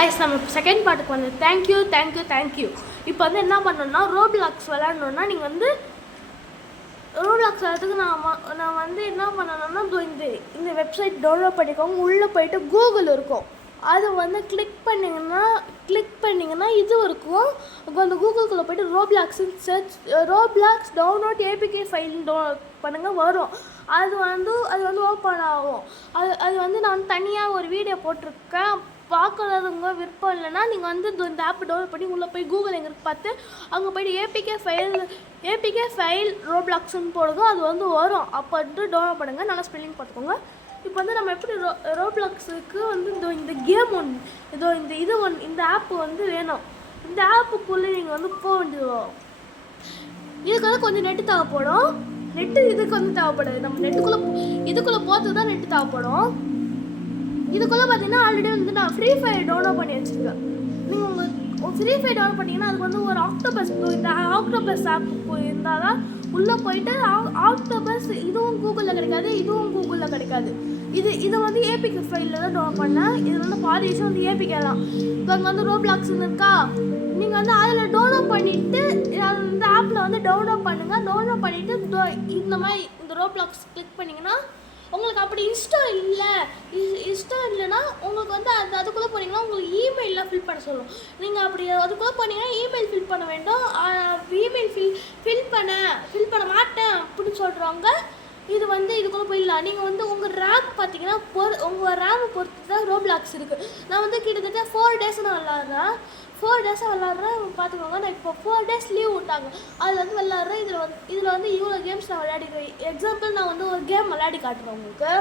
Guys நம்ம second பார்ட்டுக்கு வந்து thank you. இப்போ வந்து என்ன பண்ணணும்னா ரோப்ளாக்ஸ் விளையாடணுன்னா நீங்கள் வந்து ரோப்ளாக்ஸ் விளையாடுறதுக்கு நான் வந்து என்ன பண்ணணும்னா இந்த வெப்சைட் டவுன்லோட் பண்ணிக்கோங்க. உள்ளே போயிட்டு கூகுள் இருக்கும், அது வந்து கிளிக் பண்ணிங்கன்னா இது இருக்கும். அந்த கூகுளுக்குள்ளே போய்ட்டு ரோப்ளாக்ஸ்ன்னு search Roblox download APK file download பண்ணுங்கள் வரும். அது வந்து ஓப்பன் ஆகும். அது வந்து நான் தனியாக ஒரு வீடியோ போட்டிருக்கேன். பார்க்குறதுங்க விருப்பம் இல்லைன்னா நீங்கள் வந்து இந்த ஆப் டவுன்லோட் பண்ணி உள்ளே போய் கூகுள் எங்களுக்கு பார்த்து அங்கே போய்ட்டு ஏபிகே ஃபைல் ரோப்ளாக்ஸ்ன்னு போடுங்க, அது வந்து வரும். அப்போ வந்து டவுன்லோட் பண்ணுங்கள், நல்லா ஸ்பெல்லிங் பார்த்துக்கோங்க. இப்போ வந்து நம்ம எப்படி ரோப்ளாக்ஸுக்கு வந்து இந்த கேம் இந்த ஆப் வந்து வேணும். இந்த ஆப்புக்குள்ளே நீங்கள் வந்து போக வேண்டியது. இதுக்கு வந்து கொஞ்சம் நெட்டு தேவைப்படும். நெட்டு இதுக்கு வந்து தேவைப்படாது. நம்ம இதுக்குள்ளே போகிறது தான் நெட்டு தேவைப்படும். இதுக்குள்ளே பார்த்தீங்கன்னா ஆல்ரெடி வந்து நான் ஃப்ரீ ஃபயர் டவுன்லோட் பண்ணி வச்சுருக்கேன். நீங்கள் உங்கள் ஃப்ரீ ஃபயர் டவுன்லோட் பண்ணிங்கன்னா அதுக்கு வந்து ஒரு ஆக்டோபஸ் ஆப் இருந்தால் தான் உள்ளே போயிட்டு ஆக்டோபஸ் இதுவும் கூகுளில் கிடைக்காது, இதுவும் கூகுளில் கிடைக்காது. இதை வந்து ஏபிகே ஃபைலில் தான் டவுன்லோட் பண்ணேன். இது வந்து பாதி விஷயம் வந்து ஏபிகே தான். இப்போ அங்கே வந்து ரோப்ளாக்ஸ்ன்னு இருக்கா, நீங்கள் வந்து அதில் டவுன்லோட் பண்ணிவிட்டு அந்த ஆப்பில் வந்து டவுன்லோட் பண்ணுங்கள். டவுன்லோட் பண்ணிவிட்டு இந்த மாதிரி இந்த ரோப்ளாக்ஸ் கிளிக் பண்ணிங்கன்னா உங்களுக்கு அப்படி இஷ்டம் இல்லைன்னா உங்களுக்கு வந்து அதுக்குள்ளே போனீங்கன்னா உங்களுக்கு இமெயிலில் ஃபில் பண்ண சொல்லும். நீங்கள் அப்படி அதுக்குள்ளே போனீங்கன்னா இமெயில் ஃபில் பண்ண வேண்டும். இமெயில் ஃபில் பண்ண மாட்டேன் அப்படின்னு சொல்கிறவங்க இது வந்து இதுக்குள்ளே போயிடலாம். நீங்கள் வந்து உங்கள் ரேம் பார்த்தீங்கன்னா உங்கள் ரேமை பொறுத்து தான் ரோப்ளாக்ஸ் இருக்குது. நான் வந்து கிட்டத்தட்ட 4 டேஸ் நான் விளாட்றேன். 4 டேஸாக விளாட்றேன். பார்த்துக்கோங்க, நான் இப்போ 4 டேஸ் லீவ் விட்டாங்க, அதில் வந்து விளாட்றேன். இதில் வந்து இவ்வளோ கேம்ஸ் நான் விளையாடிக்கிறேன். எக்ஸாம்பிள் நான் வந்து ஒரு கேம் விளையாடி காட்டுறேன் உங்களுக்கு.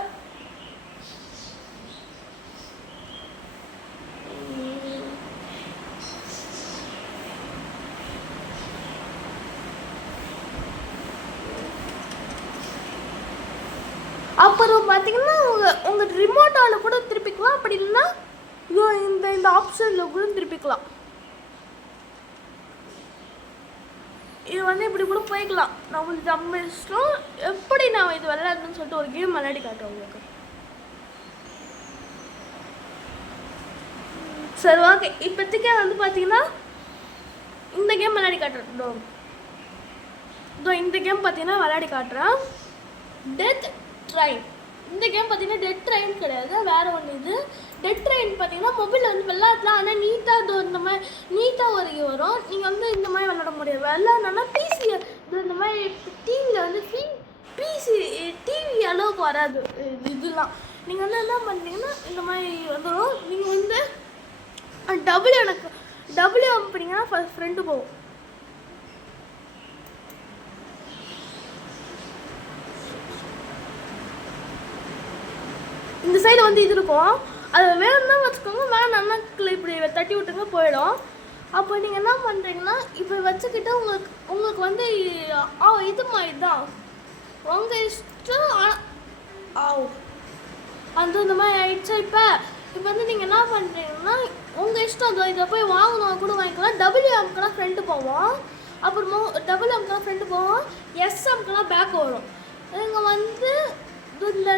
அப்புறம் பார்த்தீங்கன்னா உங்கள் ரிமோட்டால் கூட திருப்பிக்கலாம், அப்படி இல்லைன்னா இந்த ஆப்ஷனில் கூட திருப்பிக்கலாம். இது வந்து இப்படி கூட போய்க்கலாம். நம்ம இஷ்டம். எப்படி நான் இது விளையாடுன்னு சொல்லிட்டு ஒரு கேம் விளையாடி காட்டுறேன் உங்களுக்கு. சரி ஓகே, இப்போதைக்கே வந்து பார்த்தீங்கன்னா இந்த கேம் விளையாடி காட்டுறேன். இந்த கேம் பார்த்தீங்கன்னா விளையாடி காட்டுறேன். Death train. இந்த கேம் பார்த்தீங்கன்னா டெத் ட்ரெயின் கிடையாது, வேறு ஒன்று. இது டெத் ட்ரெயின் பார்த்தீங்கன்னா மொபைலில் வந்து விளையாடலாம், ஆனால் நீட்டாக இந்த மாதிரி நீட்டாக ஒரு வரும். நீங்கள் வந்து இந்த மாதிரி விளையாட முடியாது. விளையாடணுன்னா பிசி இந்த மாதிரி டிவியில் வந்து டிவி அளவுக்கு வராது. இதெல்லாம் நீங்கள் வந்து என்ன பண்ணுறீங்கன்னா இந்த மாதிரி வந்துடும். நீங்கள் வந்து டபுள்யூ அனுப்புனீங்கன்னா ஃப்ரெண்டு போகும். இந்த சைடு வந்து இது இருக்கும், அது வேணும்னா வச்சுக்கோங்க, வேணாம்னா இப்படி தட்டி விட்டுங்க போயிடும். அப்போ நீங்கள் என்ன பண்ணுறீங்கன்னா இப்போ வச்சுக்கிட்டு உங்களுக்கு வந்து இது மாதிரி தான் உங்கள் இஷ்டம். இந்த மாதிரி ஆயிடுச்சு. இப்போ வந்து நீங்கள் என்ன பண்ணுறீங்கன்னா உங்கள் இஷ்டம். இதை போய் வாங்கணும் கூட வாங்கிக்கலாம். டபுள்யூஎம்க்குலாம் ஃப்ரெண்டு போவோம், அப்புறமா டபுள்யூஎம்க்குலாம் ஃப்ரெண்டு போவோம், எஸ்எம்க்குலாம் பேக் வரும். நீங்கள் வந்து இந்த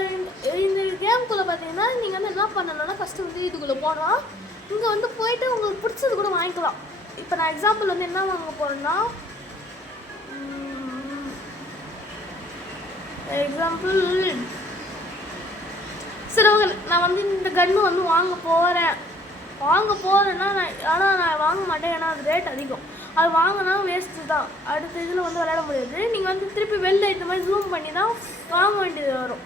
கேமுக்குள்ளே பார்த்தீங்கன்னா நீங்கள் வந்து என்ன பண்ணணும்னா ஃபஸ்ட்டு வந்து இதுக்குள்ளே போகணும். இங்கே வந்து போயிட்டு உங்களுக்கு பிடிச்சது கூட வாங்கிக்கலாம். இப்போ நான் எக்ஸாம்பிள் வந்து என்ன வாங்க போகிறேன்னா சரி ஓகே, நான் வந்து இந்த கன்று வந்து வாங்க போகிறேன்னா நான் வாங்க மாட்டேன், ஏன்னா அது ரேட் அதிகம். அது வாங்கினா வேஸ்ட்டு தான். அடுத்த இதில் வந்து விளையாட முடியாது. நீங்கள் வந்து திருப்பி வெளில இந்த மாதிரி ஜூம் பண்ணி தான் வாங்க வேண்டியது வரும்.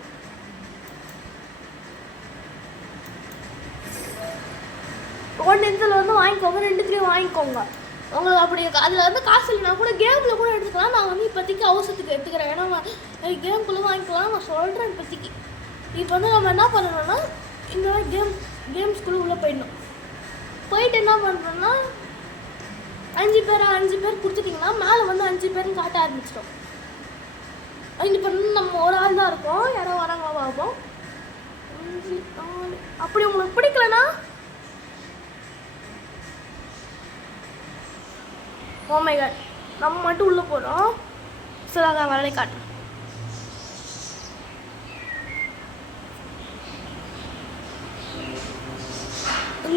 ஒன்று இதில் வந்து வாங்கிக்கோங்க, 2த்துலேயும் வாங்கிக்கோங்க. உங்களுக்கு அப்படி அதில் வந்து காசு இல்லைனா கூட கேமில் கூட எடுத்துக்கலாம். நான் வந்து இப்போதைக்கு அவசரத்துக்கு எடுத்துக்கிறேன், ஏன்னா கேமுக்குள்ளே வாங்கிக்கலாம் நான் சொல்கிறேன் இப்போதைக்கு. இப்போ வந்து நம்ம என்ன பண்ணணும்னா இந்த மாதிரி கேம்ஸ்குள்ளே உள்ளே போயிட்டு என்ன பண்ணுறோன்னா 5 பேர் கொடுத்துட்டிங்கன்னா மேலே வந்து 5 பேர்னு காட்ட ஆரம்பிச்சிடும். இப்போ நம்ம ஒரு ஆள் தான் இருக்கோம், யாரோ வராங்களா பார்ப்போம். 5 4 அப்படி உங்களுக்கு பிடிக்கலன்னா ஓ மை காட், நம்ம மட்டும் உள்ளே போகிறோம். சரி அதான் விளையாடி காட்டுறேன்.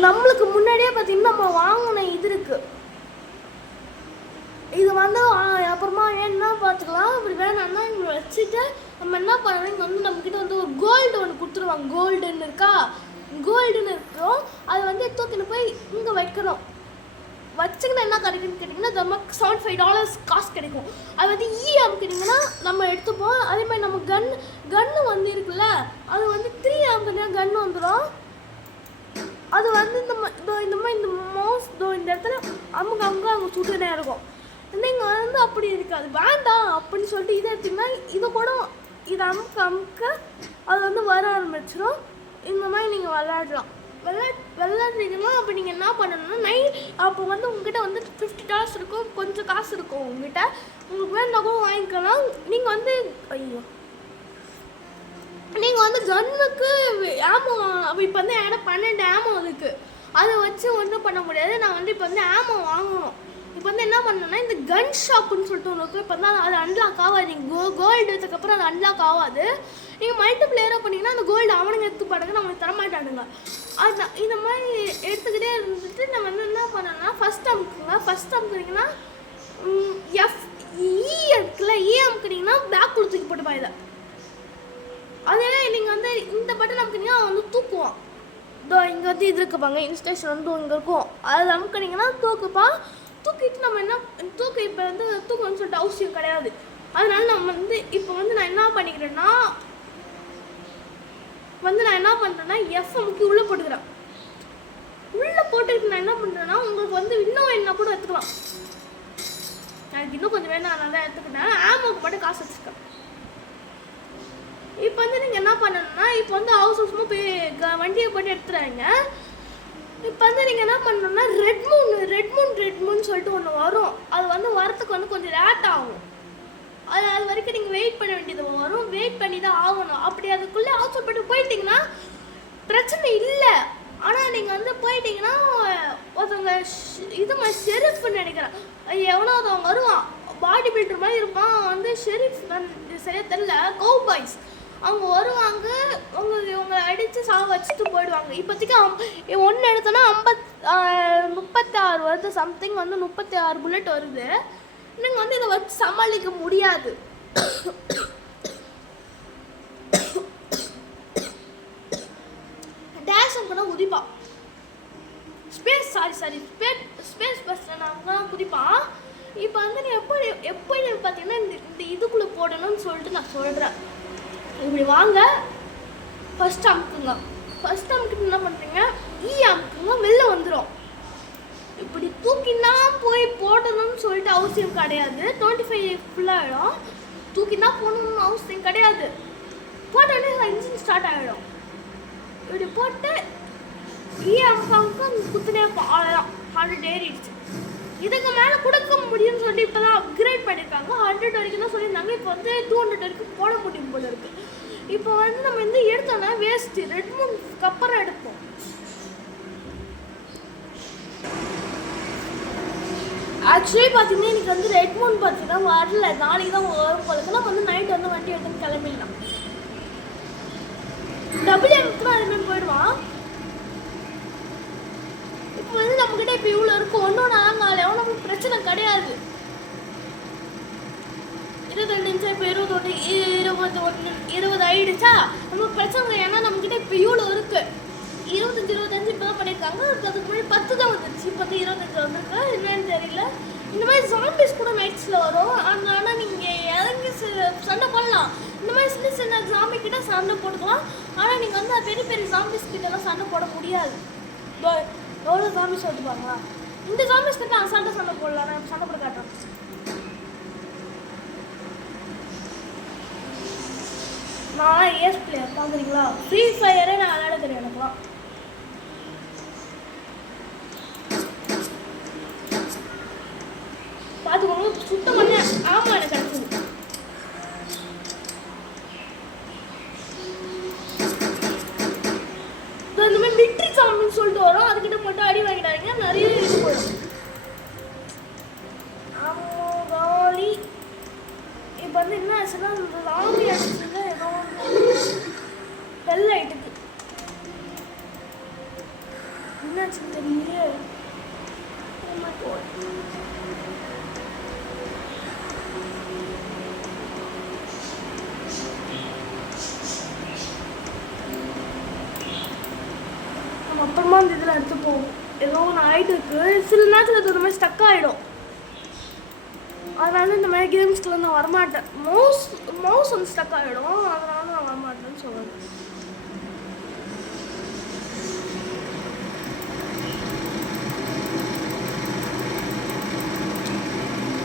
நம்மளுக்கு முன்னாடியே பார்த்தீங்கன்னா நம்ம வாங்கின இது இருக்குது. இது வந்து அப்புறமா வேணும்னா பார்த்துக்கலாம். அப்படி வேணாம்னா இங்கே வச்சுட்டு நம்ம என்ன பண்ணணும், இங்கே வந்து நம்மக்கிட்ட வந்து ஒரு கோல்டு ஒன்று கொடுத்துருவாங்க. கோல்டுன்னு இருக்கா, கோல்டுன்னு இருக்கும். அதை வந்து தூக்கின்னு போய் இங்கே வைக்கணும். வச்சுக்கினா என்ன கிடைக்குன்னு கேட்டிங்கன்னா நமக்கு $75 காசு கிடைக்கும். அது வந்து அமுக்கிட்டிங்கன்னா நம்ம எடுத்துப்போம். அதே மாதிரி நம்ம கன்று வந்து இருக்குல்ல, அது வந்து 3 அமுக்கினா கன்று வந்துடும். அது வந்து இந்த மாதிரி இந்த மவுஸ் இந்த இடத்துல அங்கே சுட்டுனே இருக்கும். நீங்கள் வந்து அப்படி இருக்காது, வேண்டாம் அப்படின்னு சொல்லிட்டு இதை எடுத்திங்கன்னா இது கூட இதை அமுக்க அது வந்து வர ஆரம்பிச்சிடும். இந்த மாதிரி நீங்கள் விளையாடுறீங்கன்னா அப்போ நீங்கள் என்ன பண்ணணும்னா அப்போ வந்து உங்ககிட்ட வந்து $50 இருக்கும், கொஞ்சம் காசு இருக்கும் உங்ககிட்ட. உங்களுக்கு வேணா கூட வாங்கிக்கலாம். நீங்கள் வந்து நீங்கள் வந்து கன்னுக்கு ஆமோ இப்போ வந்து என்கிட்ட 12 ஆமோ இருக்குது. அதை வச்சு ஒன்றும் பண்ண முடியாது. நான் வந்து இப்போ வந்து ஆமோ வாங்கணும். இப்போ வந்து என்ன பண்ணணும்னா இந்த கன் ஷாப்புன்னு சொல்லிட்டு ஒன்று இருக்கும். இப்போ வந்து அது அன்லாக் ஆகாது. நீங்கள் கோல்டு எடுத்ததுக்கப்புறம் அது அன்லாக் ஆகாது. நீங்கள் மல்டிப்ளேயராக பண்ணிங்கன்னா அந்த கோல்டு அவனுங்க எடுத்துப்பாடுங்க, நம்மளுக்கு தரமாட்டானுங்க. அது இந்த மாதிரி எடுத்துக்கிட்டே இருந்துட்டு நம்ம வந்து என்ன பண்ணணும்னா ஃபஸ்ட் அமுக்குனீங்கன்னா இருக்குல்ல, அமுக்குனீங்கன்னா பேக் கொடுத்துக்கு போட்டு பாயுது. அதே நீங்கள் வந்து இந்த பட்டன் அமுக்குனீங்கன்னா அவன் வந்து தூக்குவான். இங்கே வந்து இது இருக்குப்பாங்க, இன்ஸ்டேஷன் வந்து இங்கே இருக்கும். அது அமுக்குனீங்கன்னா தூக்கிட்டு நம்ம என்ன இப்போ வந்து தூக்கணும்னு சொல்லிட்டு அவசியம் கிடையாது. அதனால நம்ம வந்து இப்போ வந்து நான் என்ன பண்ணிக்கிறேன்னா எஃப் அமுக்கி உள்ளே போட்டுக்கிறேன். உள்ளே போட்டுக்கிட்டு நான் என்ன பண்ணுறேன்னா உங்களுக்கு வந்து இன்னும் என்ன கூட எடுத்துக்கலாம். எனக்கு இன்னும் கொஞ்சம் வேணும், அதனால தான் எடுத்துக்கிட்டேன். ஆமோக்கு மட்டும் காசு வச்சுருக்கேன். இப்போ வந்து நீங்கள் என்ன பண்ணணும்னா இப்போ வந்து அவசரமாக போய் வண்டியை போட்டு எடுத்துறாங்க. இப்போ வந்து நீங்கள் என்ன பண்ணணும்னா ரெட் மூன் சொல்லிட்டு ஒன்று வரும். அது வந்து வரத்துக்கு வந்து கொஞ்சம் லேட் ஆகும். அது வரைக்கும் நீங்கள் வெயிட் பண்ண வேண்டியது வரும். வெயிட் பண்ணி தான் ஆகணும். அப்படி அதுக்குள்ளே அவசரப்பட்டு போயிட்டீங்கன்னா பிரச்சனை இல்லை. ஆனால் நீங்கள் வந்து போயிட்டீங்கன்னா ஒருத்தவங்க இது மாதிரி ஷெரிஃப்னு நினைக்கிறேன், எவனாவது அவங்க வருவான், பாடி பில்டர் மாதிரி இருப்பான். வந்து ஷெரிஃப் சரியாக தெரியல, கவுபாய்ஸ் அவங்க வருவாங்க. உங்களை அடித்து வச்சுட்டு போயிடுவாங்க. இப்போதைக்கு ஒன்று எடுத்தோன்னா 36 வருது, சம்திங் வந்து 36 புல்லட் வருது. நீங்கள் வந்து இதை வச்சு சமாளிக்க முடியாது. டேஷ் பண்ணால் குதிப்பா, ஸ்பேஸ் பஸ்ஸில் நான் குதிப்பான். இப்போ வந்து நீ எப்படி பார்த்தீங்கன்னா இந்த இதுக்குள்ளே போடணும்னு சொல்லிட்டு நான் சொல்கிறேன். இப்படி வாங்க, ஃபஸ்ட் அமுக்குங்க. ஃபஸ்ட் அமுக்கிட்டு என்ன பண்ணுறீங்க, அமுக்குங்க, வெளில வந்துடும். இப்படி தூக்கினா போய் போடணும்னு சொல்லிட்டு அவசியம் கிடையாது. 25 ஃபுல்லாகிடும். தூக்கினா போடணும்னு அவசியம் கிடையாது. போட்டோடனே இன்ஜின் ஸ்டார்ட் ஆகிடும். இப்படி போட்டு அமுக்க குத்துனே அவ்வளோதான், 100 ஏறிடுச்சு. இதுக்கு மேலே கொடுக்க முடியும்னு சொல்லி இப்போ தான் அப்கிரேட் பண்ணியிருக்காங்க. 100 வரைக்கும் தான் சொல்லியிருந்தாங்க. இப்போ வந்து 200 வரைக்கும் போட முடியும் போல இருக்குது. இப்போ வந்து நம்ம வந்து எடுத்தோன்னா வேஸ்ட்டு. ரெட் மூணுக்கு அப்புறம் எடுப்போம். ஆக்சுவலி பார்த்தீங்கன்னா எனக்கு வந்து ரெட் மூன் பார்த்தீங்கன்னா வரல, நாளைக்கு தான் வரும் போல. நம்ம வந்து நைட் வந்து வண்டி எடுத்து கிளம்பிடலாம். WMக்கு அதுமாதிரி போயிடுவான். இப்போ வந்து நம்மக்கிட்ட இப்போ இவ்வளோ இருக்கும், ஒன்றும் நாங்கள் நம்மளுக்கு பிரச்சனை கிடையாது. 22 நிமிஷம், இப்போ 20 ஆயிடுச்சா, நம்மளுக்கு பிரச்சனை. ஏன்னா நம்மக்கிட்ட இப்போ இவ்வளோ இருக்குது. 25 இப்போ தான் பண்ணியிருக்காங்க. அதுக்கு முன்னாடி 10 தான் வந்துருச்சு. இப்போ வந்து 25 வந்துருக்கு. என்னன்னு தெரியல. இந்த மாதிரி ஜாம்பிஸ் கூட நைட்ஸில் வரும். அதனால நீங்கள் இறங்கி சண்டை போடலாம். இந்த மாதிரி சின்ன ஜாம்பி கிட்ட சண்டை போட்டுக்கலாம். ஆனால் நீங்கள் வந்து பெரிய பெரிய ஜாம்பிஸ் கிட்டலாம் சண்டை போட முடியாது. எவ்வளோ ஜாம்பிஸ் வந்துப்பாங்க. இந்த ஜாம்பிஸ் கிட்ட சண்டை போடலாம். நான் சண்டை போட காட்டுறேன். நான் ஏஸ் பிளேயர் பார்க்குறீங்களா, ஃப்ரீ ஃபயரே நான் விளையாட தெரியும் எனக்குலாம். பார்த்துக்கோங்க, சுத்தமான ஆமாம் எனக்கு கிடச்சிது. இந்த மாதிரி மிட்ரி சாமின்னு சொல்லிட்டு வரும். அதுக்கிட்ட மட்டும் அடி வாங்கிட்டாங்க, நிறைய இது போடும். ஆமாம், இப்போ வந்து என்ன ஆச்சுன்னா இந்த லாபி அடிச்சுங்க ஏதோ வெள்ளை ஆயிட்டுக்கு. என்னாச்சு இல்லையே. Oh my God. நம்ம அப்புறமா இந்த இதில் எடுத்து போவோம். ஏதோ ஒன்று ஆகிட்டு இருக்கு. சில நேரத்தில் அது ஒரு மாதிரி ஸ்டக் ஆகிடும். அதனால இந்த மாதிரி கேம்ஸ்க்குள்ள நான் வரமாட்டேன். மவுஸ் வந்து ஸ்டக் ஆகிடும். அதனால நான் வரமாட்டேன்னு சொல்லுவேன்.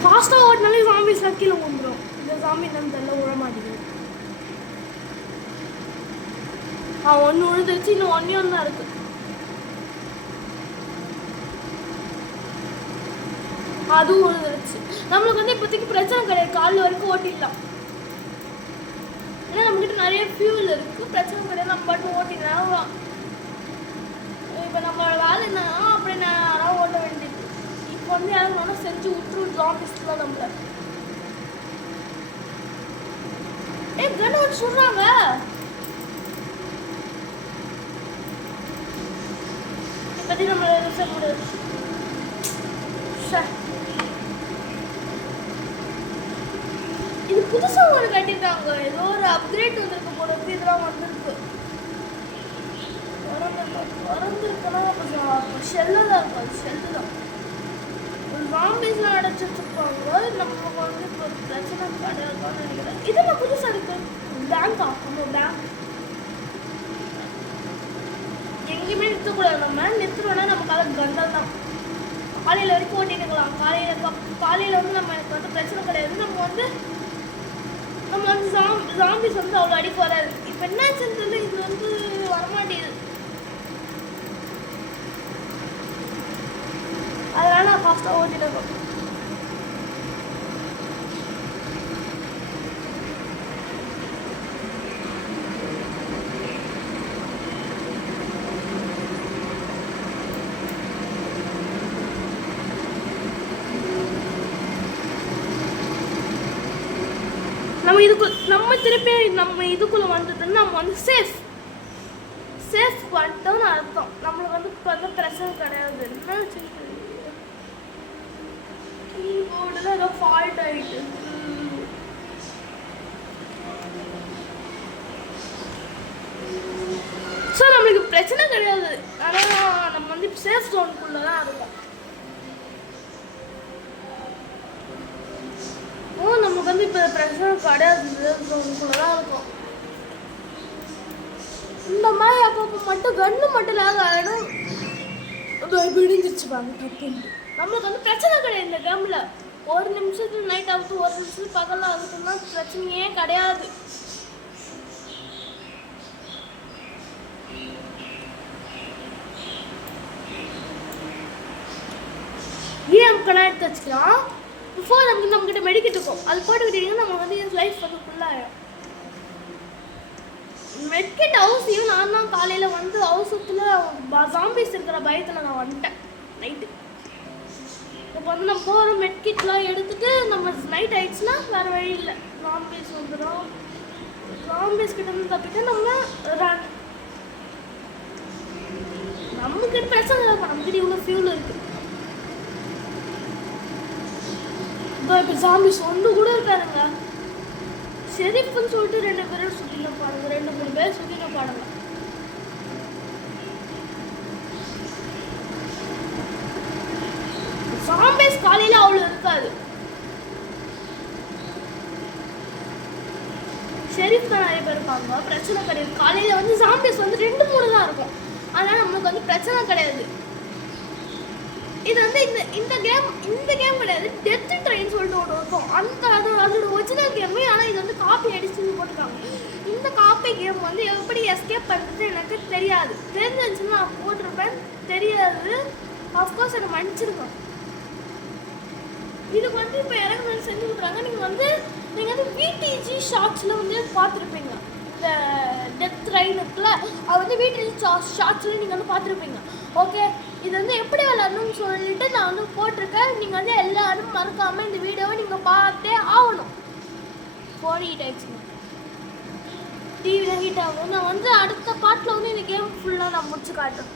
ஃபாஸ்ட்டாக ஓட்டினாலே ஜாம்பிஸ் கீழே வந்துடும். இந்த ஜாம்பி என்னன்னு தெரியல, விழ மாட்டேங்குது. ஒன்று விழுந்துருச்சு, இன்னும் ஒன்றே ஒன்று தான் இருக்குது. அதுவும் விழுந்துருச்சு. நம்மளுக்கு வந்து இப்போதைக்கு பிரச்சனை கிடையாது, காலையில் வரைக்கும் ஓட்டிடலாம். ஏன்னா நம்மக்கிட்ட நிறைய ஃபியூல் இருக்குது, பிரச்சனை கிடையாது. நம்ம பாட்டு ஓட்டிடலாம். இப்போ நம்மளோட வேலை என்னன்னா அப்படி நேரம் ஓட்ட வேண்டியது. இப்போ வந்து யாரும் ஒன்றா செஞ்சு விட்டுரும் ஜாம்பிஸ்லாம் நம்மள. கன் வச்சு சொல்கிறாங்க. இப்போதைக்கு நம்மளை எதுவும் செய்ய முடியாது. இது புதுசாக ஒரு கட்டிட்டாங்க. ஏதோ ஒரு அப்கிரேட் வந்திருக்கு போல. இதெல்லாம் வந்திருக்கு. வரந்துருக்குன்னா அப்போ ஷெல்லு தான் இருக்கும். அது ஷெல்லு தான். ஒரு ஜாம்பிஸ்லாம் அடைச்சி வச்சுருப்பாங்க. நம்மளுக்கு வந்து இப்போ ஒரு பிரச்சனை கிடையாதுன்னு நினைக்கிறேன். இதெல்லாம் புதுசாக இருக்கு. பேங்க் ஆகும். பேங்க் எங்கேயுமே நிறுத்தக்கூடாது. நம்ம நிறுத்தணும்னா நமக்காக கண்டல் தான். காலையில் வரைக்கும் ஓட்டிட்டுக்கலாம். காலையில் வந்து நம்ம எனக்கு வந்து பிரச்சனை கிடையாது. நம்ம வந்து ஜாம்பிஸ் வந்து அவ்வளோ அடிக்க வராது. இப்போ என்னாச்சுன்னு தெரியல, இது வந்து வரமாட்டேங்குது. அதனால நான் ஃபாஸ்ட்டாக ஓட்டிட்டு நம்ம திருப்பி நம்ம இதுக்குள்ள வந்துட்டோம்னா நம்ம வந்து சேஃப் வந்துட்டோம்னு அர்த்தம். நம்மளுக்கு வந்து இப்போ வந்து பிரச்சனை கிடையாது. என்ன கீபோர்டில் ஏதோ ஃபால்ட் ஆகிட்டு. ஸோ நம்மளுக்கு பிரச்சனை கிடையாது. ஆனால் நம்ம வந்து இப்போ சேஃப் ஜோனுக்குள்ளே தான் இருக்கோம். நமக்கு வந்து இப்போ பிரச்சனை கிடையாது. சேஃப் ஜோனுக்குள்ளே தான் இருக்கும். இந்த மாதிரி அப்பப்போ மட்டும் கன்று மட்டும் இல்லாத ஆகிடும். விடிஞ்சிருச்சுப்பாங்க டக்குன்னு. நம்மளுக்கு வந்து பிரச்சனை கிடையாது இந்த கேமில். ஒரு நிமிஷத்துக்கு நைட் ஆகுது, ஒரு நிமிஷத்துக்கு பகல் ஆகுதுன்னா பிரச்சனையே கிடையாது. ஏன் எடுத்து வச்சுக்கலாம். பிஃபோர் நம்மகிட்ட மெடிக்கெட் இருக்கும். அது போட்டுக்கிட்டீங்கன்னா நம்ம வந்து லைஃப் வந்து ஃபுல்லாகிடும். மெட்கிட் அவசியம். நான் தான் காலையில் வந்து அவசரத்தில் ஜாம்பிஸ் இருக்கிற பயத்தில் நான் வந்துட்டேன் நைட்டு. இப்போ வந்து நம்ம போகிற மெட்கிட்லாம் எடுத்துகிட்டு நம்ம நைட் ஆயிடுச்சுன்னா வேறு வழி இல்லை. ஜாம்பிஸ் வந்துடும். ஜாம்பிஸ் கிட்ட வந்து தப்பிட்டு நம்ம நம்மக்கிட்ட பிரச்சனை இல்லை. நம்மக்கிட்ட இவ்வளோ ஃபியூல் இருக்குது. இப்போ ஜாம்பிஸ் ஒன்று கூட இருக்காருங்க. ஷெரீஃப்னு சொல்லிட்டு 2 பேரும் சுற்றின பாடுங்க. 2-3 பேர் சுற்றின பாடுங்க. ஜாம்பிஸ் காலையில் அவ்வளோ இருக்காது. ஷெரீஃப் தான் நிறைய பேர் இருப்பாங்க. பிரச்சனை கிடையாது. காலையில் வந்து ஜாம்பிஸ் வந்து 2-3 தான் இருக்கும். அதனால் நம்மளுக்கு வந்து பிரச்சனை கிடையாது. இது வந்து இந்த கேம் கிடையாது. டெத் ட்ரெயின் சொல்லிட்டு ஒன்று இருக்கும். அதோட ஒரிஜினல் கேமு. ஆனால் இது வந்து காப்பி அடிச்சு போட்டுருக்காங்க. இந்த காப்பி கேம் வந்து எப்படி எஸ்கேப் பண்ணுறது எனக்கு தெரியாது. தெரிஞ்சிருந்துச்சுன்னா நான் போட்டிருப்பேன். தெரியாது. அஃப்கோர்ஸ் எனக்கு மன்னிச்சிருக்கோம். இதுக்கு வந்து இப்போ இறங்க செஞ்சு கொடுக்குறாங்க. நீங்கள் வந்து விடிஜி ஷார்ட்ஸில் வந்து பார்த்துருப்பீங்க. இந்த டெத் ட்ரெயின் இருக்குல்ல, அது வந்து விடிஜி ஷார்ட்ஸில் நீங்கள் வந்து பார்த்துருப்பீங்க. ஓகே, இது வந்து எப்படி விளாடணும்னு சொல்லிட்டு நான் வந்து போட்டிருக்கேன். நீங்கள் வந்து எல்லாரும் மறக்காமல் இந்த வீடியோவை நீங்கள் பார்த்தே ஆகணும். ஃபோன் ஹீட் ஆகிடுச்சுங்க. டிவியில் ஹீட் ஆகும். நான் வந்து அடுத்த பார்ட்டில் வந்து இந்த கேம் ஃபுல்லாக நான் முடிச்சு காட்டுறேன்.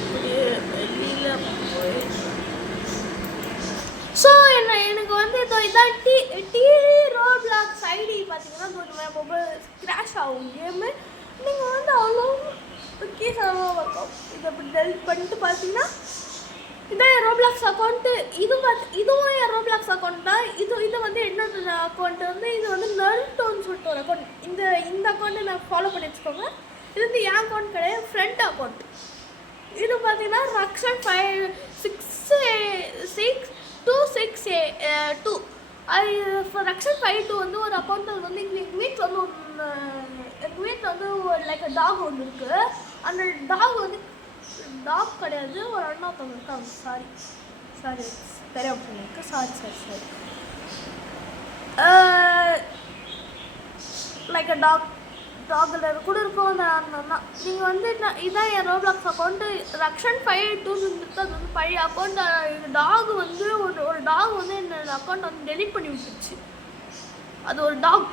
இப்படியே வெளியில் போய் ஸோ எனக்கு வந்து இதான் டி ரோப்ளாக்ஸ் ஐடி பார்த்தீங்கன்னா மொபைல் கிராஷ் ஆகும் கேமு. நீங்கள் வந்து அவ்வளோ கேஸ் ஆகாமல் இருக்கும். இதை அப்படி டெலிட் பண்ணிட்டு பார்த்தீங்கன்னா இதான் என் ரோப்ளாக்ஸ் அக்கௌண்ட்டு. இதுவும் என் ரோப்ளாக்ஸ் அக்கௌண்ட் தான். இது வந்து என்னோட அக்கௌண்ட் வந்து இது வந்து நருட்டோன்னு சொல்லிட்டு ஒரு அக்கௌண்ட். இந்த அக்கௌண்ட்டை நான் ஃபாலோ பண்ணி வச்சுக்கோங்க. இது வந்து என் அக்கௌண்ட் கிடையாது, ஃப்ரெண்ட் அக்கௌண்ட். இது பார்த்தீங்கன்னா ரக்ஷன் 56262 அது ரக்ஷன் 52 வந்து ஒரு அக்கௌண்ட் வந்து எங்கள் வீட்டில் வந்து எங்கள் வீட்டில் வந்து ஒரு லைக் டாக் ஒன்று இருக்குது. அந்த டாக் வந்து டாக் கிடையாது, ஒரு அண்ணாத்தவங்க இருக்காங்க. சாரி தெரியாம சொன்னேன். சாரி லைக் டாகில் கூட இருக்கும் அந்த அண்ணா. நீங்கள் வந்து இதான் என் ரோப்ளாக்ஸ் அக்கௌண்ட்டு. ரக்ஷன் 582 இருந்துட்டு அது வந்து பழைய அக்கௌண்ட். டாக் வந்து ஒரு டாக் வந்து என்னோடய அக்கௌண்ட் வந்து டெலிட் பண்ணி விட்டுருச்சு. அது ஒரு டாக்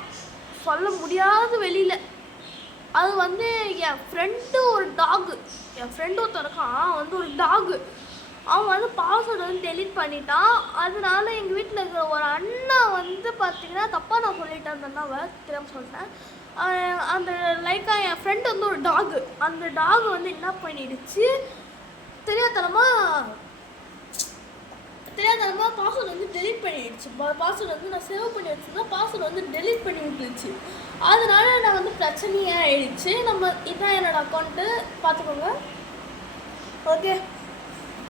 சொல்ல முடியாது வெளியில். அது வந்து என் ஃப்ரெண்டு ஒருத்தன் இருக்கான். அவன் வந்து ஒரு டாகு. அவன் வந்து பாஸ்வேர்டு வந்து டெலிட் பண்ணிட்டான். அதனால எங்கள் வீட்டில் இருக்கிற ஒரு அண்ணா வந்து பார்த்தீங்கன்னா தப்பாக நான் சொல்லிட்டேன். அந்த அண்ணாவை தெரியாமல் சொல்லிட்டேன். அந்த லைக்காக என் ஃப்ரெண்டு வந்து ஒரு டாகு. அந்த டாகு வந்து என்ன பண்ணிடுச்சு தெரியாதனமாக பாஸ்வேர்டு வந்து டெலிட் பண்ணிடுச்சு. பாஸ்வேர்டு வந்து நான் சேவ் பண்ணி வச்சுருந்தேன். பாஸ்வேர்டு வந்து டெலிட் பண்ணி விட்டுருச்சு. அதனால நான் வந்து பிரச்சனையாக ஆயிடுச்சு. இதான் என்னோடய அக்கௌண்ட்டு பார்த்துக்கோங்க. ஓகே.